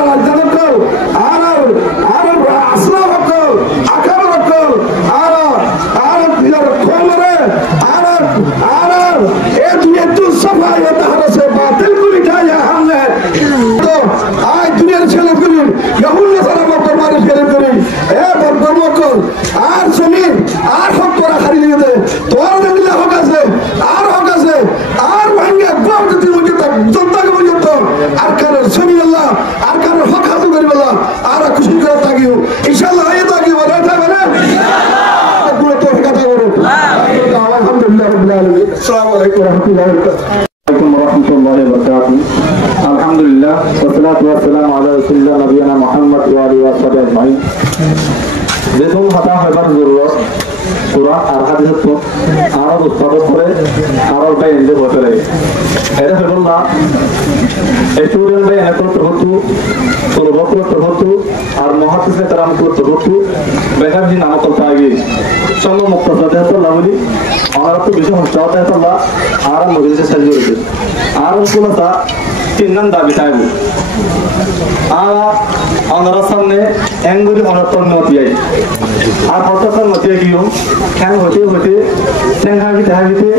জমিন আর হক করা হারিয়ে দিয়ে দে তোর দিলে হক আছে আর ভাঙ্গে বাপ যদি মুজে তা জনতাকে মুজে তো আর কারোর জমিন আল্লাহ আর কারোর হক হাসিল করি বলা আর খুশি করে থাকিও ইনশাআল্লাহ এই থাকিও বলা থাকবে না ইনশাআল্লাহ পুরো তো কথা করো আলহামদুলিল্লাহ রাব্বিল আলামিন আসসালামু আলাইকুম ওয়া রাহমাতুল্লাহি ওয়া বারাকাতুহু warahmatullahi wabarakatuh. Alhamdulillah wassalatu wassalamu ala rasulillah nabiyana Muhammad wa alihi wa sahbihi ajma'in. যেহেতু হাতা হবার জরুরত কোরআন আর হাদিস তো আরো উৎপাদন করে আরো বাই এন্ড বছরে এটা হলো না স্টুডেন্ট বাই এন্ড করতে হতো তলব করতে হতো আর মহাদিসে কালাম করতে হতো বেকার দিন নাম করতে আগে সঙ্গ মুক্ত সাথে তো লাভলি আমরা তো বেশি হস্তাতে তো না আর মজলিসে সাজিয়ে রেখে আর কোনটা তিনজন দাবি থাকবে আর আমরা সামনে এঙ্গুরি অনর্থন নতিয়াই আর হঠাৎ নতিয়াই গিয়েও খ্যাং হতে হতে ঠ্যাং হাবিতে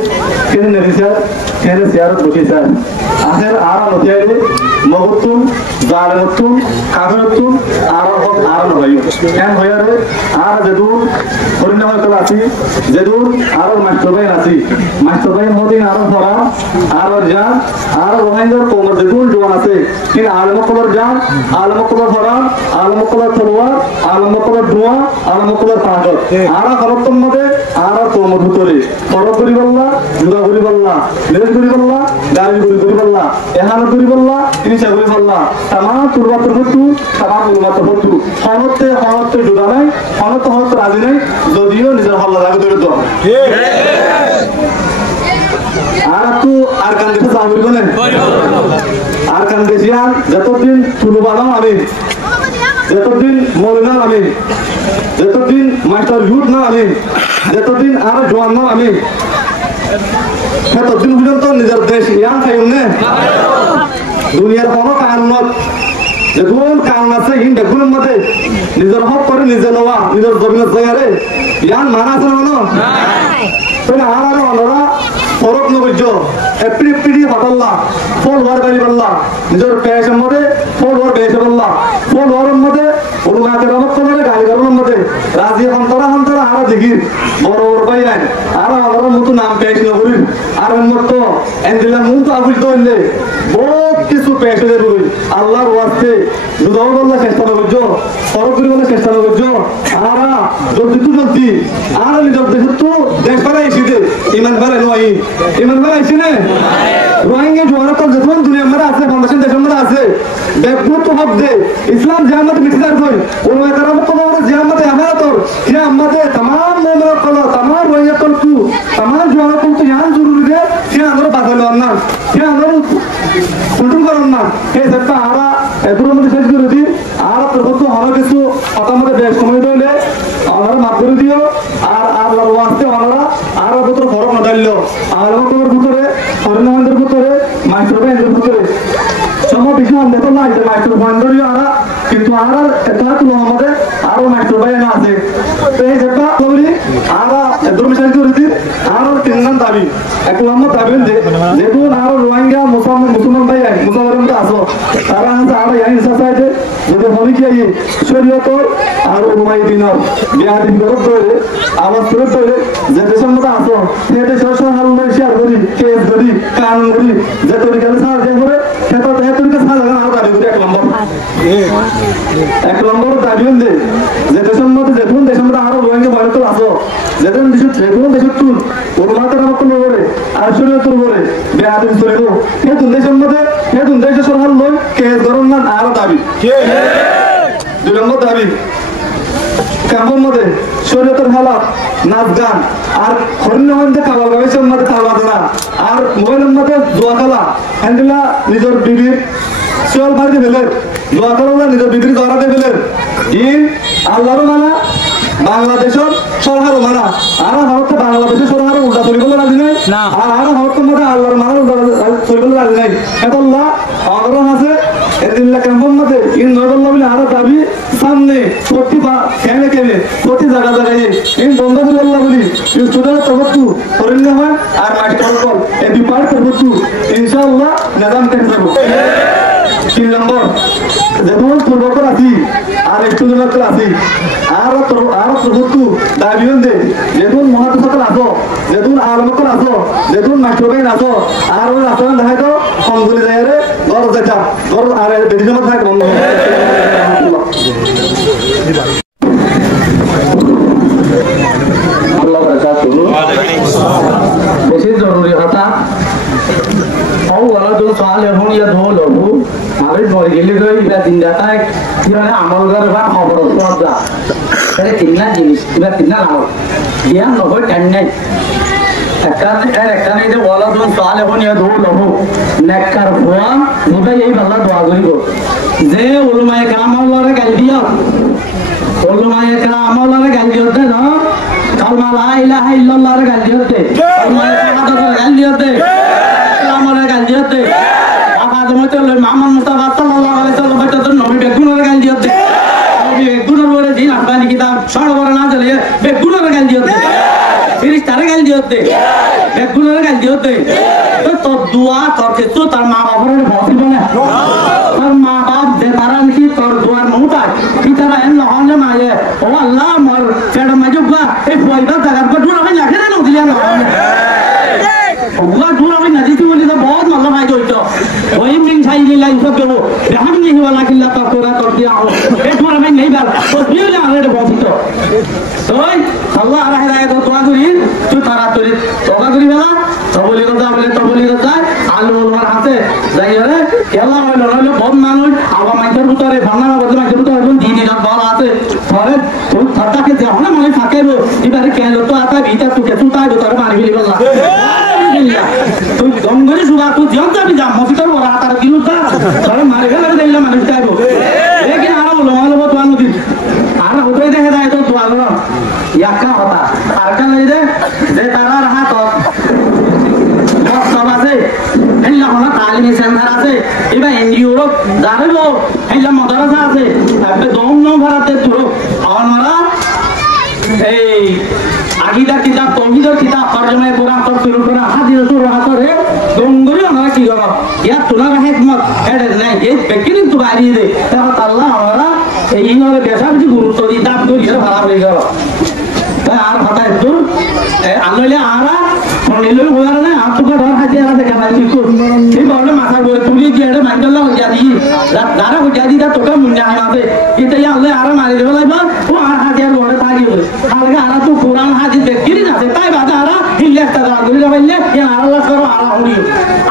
কেন নেরিসার কেন সিয়ারত বসেছেন আখের আর নতিয়াইলে মগতুম জালমতুম কাফেরতুম আর হক আর নয় খ্যাং হয়ারে আর যেদুর হরিনাময় কলা আছি যেদুর আর মাস্টারবাইন আছি মাস্টারবাইন মদিন আর ফরা আর জান আর রোহিঙ্গার কোমর যেদুর জোয়ান আছে কিন্তু আলমকলর জান আলমকলর ফরা আলমকলর তলোয়ার আলমকলর ধোয়া আলমকলর পাগল আর হরতম মধ্যে আর কোমর ভিতরে ফরক করি বললা জুদা করি বললা মেজ করি বললা গাড়ি করি বললা এহান করি বললা ইনসা করি বললা তামাম তুলবাতর হতু তামাম উলবাতর হতু হনতে জুদা নাই হনতে রাজি নাই যদিও নিজের হল্লা রাখে ধরে তো আর তো আর কান দেখে যাবি বলেন আর কান দেখিয়া যতদিন তুলবালাম আমি যতদিন মৌলানা আমি যতদিন মাস্টার ইউথ না আমি যতদিন আর জোয়ান না আমি ততদিন পর্যন্ত নিজের দেশ ইয়ান খাইম নে দুনিয়ার কোনো কারণত যেগুন কারণ আছে ইন বেগুনের মধ্যে নিজের হক করে নিজে নেওয়া নিজের জমিনের জায়গারে ইয়ান মানা আছে না তাহলে আর ওনারা ফরক নবীজ এপ্রিল হটাল্লা ফল হওয়ার গাড়ি বললা নিজের পেশের মধ্যে ফল হওয়ার বেশে বললা ফল হওয়ার মধ্যে উন্মাতের অনেক করে গাড়ি গাড়ির মধ্যে রাজি হন্তরা আর দেখি বড় বড় পাই নাই আর আমাদের মতো নাম পেশ নগরী আর উন্মত এন্দিলা মুখ তো আগুল তো বহুত কিছু পেশ হয়ে যাবে আল্লাহর ওয়াস্তে দুদাও বললা চেষ্টা নগর্য ফরক করি বলে চেষ্টা নগর্য আর জলদি আর নিজের দেশ তো দেশ ফেলা এসেছে ইমান ফেলা নয় ইমান ফেলা এসে না রোহিঙ্গা জোয়ার তো যখন দুনিয়ার মধ্যে আছে ফাউন্ডেশন দেশের মধ্যে আছে ব্যাপক তো হক দে ইসলাম জামাত মিটিদার কই ওরা কারাম তো জামাতে আমাতর ইয়া আমাতে तमाम মোমরা কলা तमाम রোহিঙ্গা তো तमाम জোয়ার তো ইয়ান জরুরি দে সে আমরা বাজার না সে আমরা কন্ট্রোল করন না এই সবটা আরা এগুলোর মধ্যে শেষ করে দিই আর তো হলো কিছু কথা মধ্যে বেশ সময় দিলে আমরা মাফ করে দিও আর ওয়াস্তে আমরা আর কত ফরক না দিলো আর আমাদের ভিতরে হরিনামদের ভিতরে মাইক্রোবাইনের ভিতরে সময় বেশি আমরা তো নাই মাইক্রোবাইন্ডারই আর কিন্তু আর এটা তো আমাদের আরো মাইক্রোবাইন আছে তো এই যেটা বলি আর এদুর মিশন করে দিই আর তিনজন দাবি এক নম্বর দাবি যেহেতু আর রোহিঙ্গা মুসলমান ভাই মুসলমানরা আসো তারা আছে আর এই সোসাইটি যদি হলি কি শরীয়ত আর উমাই দিনার বিয়াদি বিরোধ করে আওয়াজ করে যে দেশের মধ্যে আসো সেই দেশের সরকার শেয়ার করি কেস করি কানুন করি যে তরিকা সাহায্য করে সেটা তরিকা সাহায্য আর দাবি করি এক নম্বর দাবি হলে যে দেশের মধ্যে যেমন দেশের মধ্যে আরো রোহিঙ্গা ভারত আসো যেমন দেশের তুল ওর মাথার মতো করে আর শরীয়তের করে বিয়াদি করে সেহেতু দেশের মধ্যে সেহেতু দেশের সরকার লই কেস ধরুন না আরো দাবি দুই নম্বর দাবি কেমন মধ্যে শরীয়তের হালাত নাচ গান আর হরিণ মধ্যে খাওয়া ব্যবসার মধ্যে খাওয়া দাওয়া আর মোবাইলের মধ্যে জোয়া খেলা হ্যান্ডেলা নিজের বিবির চল বাড়িতে ফেলে জোয়া খেলা নিজের বিবির জড়াতে ফেলে ইন আল্লাহরও মানা বাংলাদেশের সরকারও মানা আর হয়তো বাংলাদেশের সরকারও উল্টা চলি বলে রাজি নাই আর হয়তো মধ্যে আল্লাহর মানা উল্টা চলি বলে রাজি নাই এতল্লাহ অগ্রহণ আছে এদিল্লা কেমন মধ্যে ইন নয়দল্লাহ বলে আরো দাবি সামনে প্রতি কেনে প্রতি জায়গা জায়গায় ইন বন্ধ করে আল্লাহ বলি স্টুডেন্ট তবতু হরিণ হয় আর মাস্টার কল এই বিপার করবো ইনশাআল্লাহ নিজাম থেকে যাবো 3 নম্বর যেমন তোর বকর আছি আর একটু জনের করে আছি আর তোর বস্তু দাবিও দে যেমন মহাতো সকল আসো যেমন আলমকর আসো যেমন মাইক্রোবেন আসো আর ওই আসন দেখাই তো সংগুলি যায় রে ঘর যেটা ঘর আর বেশি সময় থাকে বন্ধ বেশি জরুরি কথা তুই সকাল এখন ইয়ে ধো লবু আমি মরে গেলে ইবা দিন যাতায় মানে আমল করে বা খবর যা তাহলে তিনটা জিনিস এবার তিনটা আমল জ্ঞান নয় টাইম নাই একটা নেই যে বলা তুমি সকাল এখন ইয়ে ধো লবু নেককার ভুয়া নিবাই এই ভাল্লা দোয়া করিব যে উলমায়ে কেরাম আমলরে গাল দিও উলমায়ে কেরাম আমলরে গাল দিও দে না কালমা লা ইলাহা ইল্লাল্লাহর গাল দিও দে উলমায়ে শাহাদাতের গাল দিও দে ইসলামের গাল দিও দে আবাদ মতে মুহাম্মদ মুস্তাফা সাল্লাল্লাহু আলাইহি ওয়াসাল্লাম বাচ্চাদের নবী বেগুনের গাল দিও দে নবী বেগুনের বলে দিন আফগানি কিতাব সরবরাহ না চলে বেগুনের গাল দিও দে ফেরেশতার গাল দিও দে বেগুনের গাল দিও দে তো তোর দোয়া তোর কিছু তার মা বাবার পসিবল না তোর মা বাপ যে তারা কি তোর দোয়ার মুটায় পিতারা এন লহনে মায়ে ও আল্লাহ মোর ফেড় মাজুগা এই ফয়দা জায়গা पर ढूंढ हमें लागे ना दिया ना ওগুলা ढूंढ हमें नदी বলি তো বহুত মাল্লা ভাই হইতো ওই মিন ছাই লিল্লাহ সব দেবো রহম नहीं वाला किल्ला तो पूरा कर दिया हो ए ढूंढ हमें नहीं बाल तो भी ना आले बहुत तो আল্লাহ রাহে তো দোয়া করি তুই তারা তোরে দোয়া করি বেলা তো বলি কথা আলু ওলমার হাতে যাই রে কেলা হইলো নইলো বহুত মানুষ আবা মাইকের ভিতরে ভাঙনা বদলে মাইকের ভিতরে দিনে রাত বড় আছে পরে তুই থাকাকে যে হনে মনে থাকেবো এবারে কেন তো আতা ভিতর তুই তুই তাই ভিতরে মারি ফেলি বললা তুই গঙ্গরে সুবা তুই জন যাবি যা মসজিদের বড় আতার দিলু তা তোরে মারি ফেলে দিলা মানুষ যাইবো लेकिन आरा लोमालो तो आनु दिन आरा होते देखे जाए तो आलो याका होता आरका ले दे तारा रहा तो सब আছে হেল্লা হনা তালিমি সেন্টার আছে এবা এনজিও র জানেবো হেল্লা মাদ্রাসা আছে আপনি দম ন ভাড়াতে তুলো আমরা এই আগিদার কিতাব তৌহিদের কিতাব তরজমা কোরআন তফসির কোরআন হাদিস সুরা করে দঙ্গরি আমরা কি করব ইয়া তোনার হিকমত এড নাই এই বেকিনি তো গাড়ি দে তাহলে আল্লাহ আমরা এই ইনরে বেশা বেশি গুরুত্ব দি দাব করি ভাড়া হয়ে গেল তাই আর কথা একটু আনলে আরা নিলে হওয়ার না আর তো ঘর হাতে আছে কেন কি এই বড় মাথা করে তুলি কি এটা মাইন্ডলা হয়ে যাবি দাঁড়া হয়ে যাবি তা তোটা মুন্না আছে এটা আল্লাহ আর মারি দেব লাগবে ও আর হাতে আর বড় থাকি আলগা আর তো কোরআন হাদিস বেকিনি আছে তাই বাদা আর হিল্লা তারা গলি যাইলে এ আর আল্লাহ করো আর হরি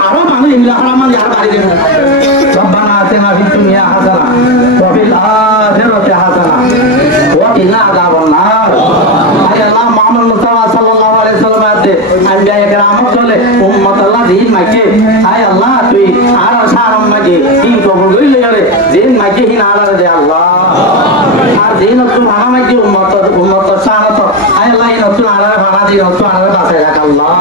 আরো মানুষ ইল্লা হারামান আর বাড়ি দেব রব্বানা আতিনা ফিদ দুনিয়া হাসানা ওয়া ফিল আখিরাতি হাসানা ওয়া কিনা আযাবান নার আয় আল্লাহ মুহাম্মদ মুস্তাফা সাল্লাল্লাহু আলাইহি ওয়াসাল্লাম আতে আনবিয়া একরাম চলে উম্মত আল্লাহ দিন মাকে আয় আল্লাহ তুই আর সারাম মাকে তিন কবুল কইলে রে দিন মাকে হিন আলাদা দে আল্লাহ আর দিন তো ভাঙা মাকে উম্মত সারাত আয় আল্লাহ ইন তো আলাদা ভাঙা দিন তো আলাদা বাসায় রাখ আল্লাহ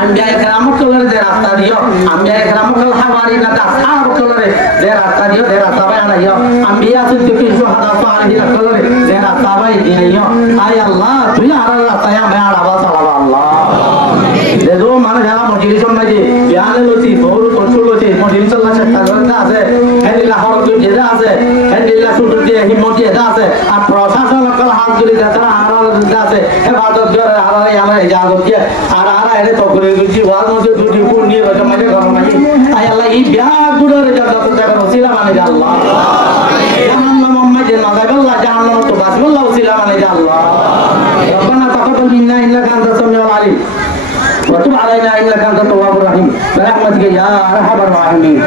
আনবিয়া একরাম চলে যে রাস্তা দিও আনবিয়া একরাম কল হাওয়ারি না তা সাহাব চলে যে রাস্তা দিও যে রাস্তা বাই আনাইও আনবিয়া সিদ্দিক সুহাদা সালিহিন চলে যে রাস্তা বাই দিও আয় আল্লাহ তুই আর রাস্তায় আমি আর আবার চালাবা আল্লাহ দেখো মানে যারা মজলিসন নাই ইয়ানে লতি বহু কন্ট্রোল লতি মজলিসন না চেষ্টা করতে আছে হেদিলা হরত যেটা আছে হেদিলা সুদু দিয়ে হিম্মত যেটা আছে আর প্রশাসন কল হাত ধরে যারা আর যেটা আছে ইবাদত করে আর আমরা ইজাজত দিয়ে আর এর তো করে দিছি ওয়াল মধ্যে দুটি কোন নিয়ে বসে মানে ঘর নাই আয় আল্লাহ এই বিয়া গুড়ের জান্নাত জায়গা ওসিলা মানে আল্লাহ জাহান্নাম মাঝে না আল্লাহ জাহান্নাম তো বাসিল্লাহ ওসিলা মানে আল্লাহ ربنا تقبل منا انك انت السميع العليم وتب علينا انك انت التواب الرحيم برحمتك يا ارحم الراحمين